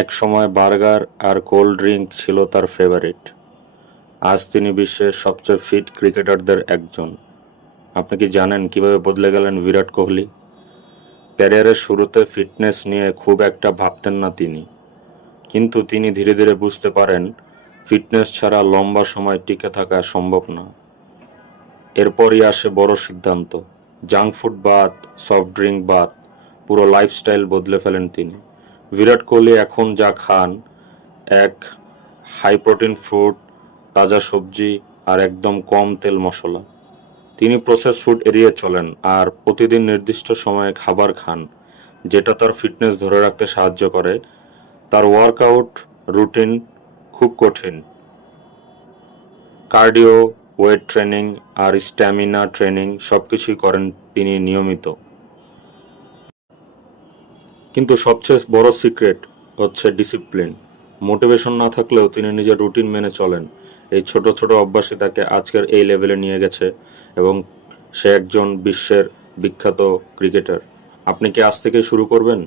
একসময় বার্গার আর cold drink ছিল তার ফেভারিট। আজ তিনি বিশ্বের সবচেয়ে ফিট ক্রিকেটারদের একজন। আপনি কি জানেন কিভাবে বদলে গেলেন বিরাট কোহলি? ক্যারিয়ারের শুরুতে ফিটনেস নিয়ে খুব একটা ভাবতেন না তিনি, কিন্তু তিনি ধীরে ধীরে বুঝতে পারেন ফিটনেস ছাড়া লম্বা সময় টিকে থাকা সম্ভব না। এরপরই আসে বড় সিদ্ধান্ত, জাঙ্ক ফুড বাদ, সফট ড্রিঙ্ক বাদ, পুরো লাইফস্টাইল বদলে ফেলেন তিনি। বিরাট কোহলি এখন যা খান, এক হাই প্রোটিন ফুড, তাজা সবজি আর একদম কম তেল মশলা। তিনি প্রসেস ফুড এড়িয়ে চলেন আর প্রতিদিন নির্দিষ্ট সময়ে খাবার খান, যেটা তার ফিটনেস ধরে রাখতে সাহায্য করে। তার ওয়ার্কআউট রুটিন খুব কঠিন, কার্ডিও, ওয়েট ট্রেনিং আর স্ট্যামিনা ট্রেনিং সবকিছুই করেন তিনি নিয়মিত। কিন্তু সবচেয়ে বড় সিক্রেট হচ্ছে ডিসিপ্লিন। মোটিভেশন না থাকলেও তিনি নিজের রুটিন মেনে চলেন। এই ছোট ছোট অভ্যাসই তাকে আজকের এই লেভেলে নিয়ে গেছে এবং সে একজন বিশ্বের বিখ্যাত ক্রিকেটার। আপনি কি আজ থেকে শুরু করবেন?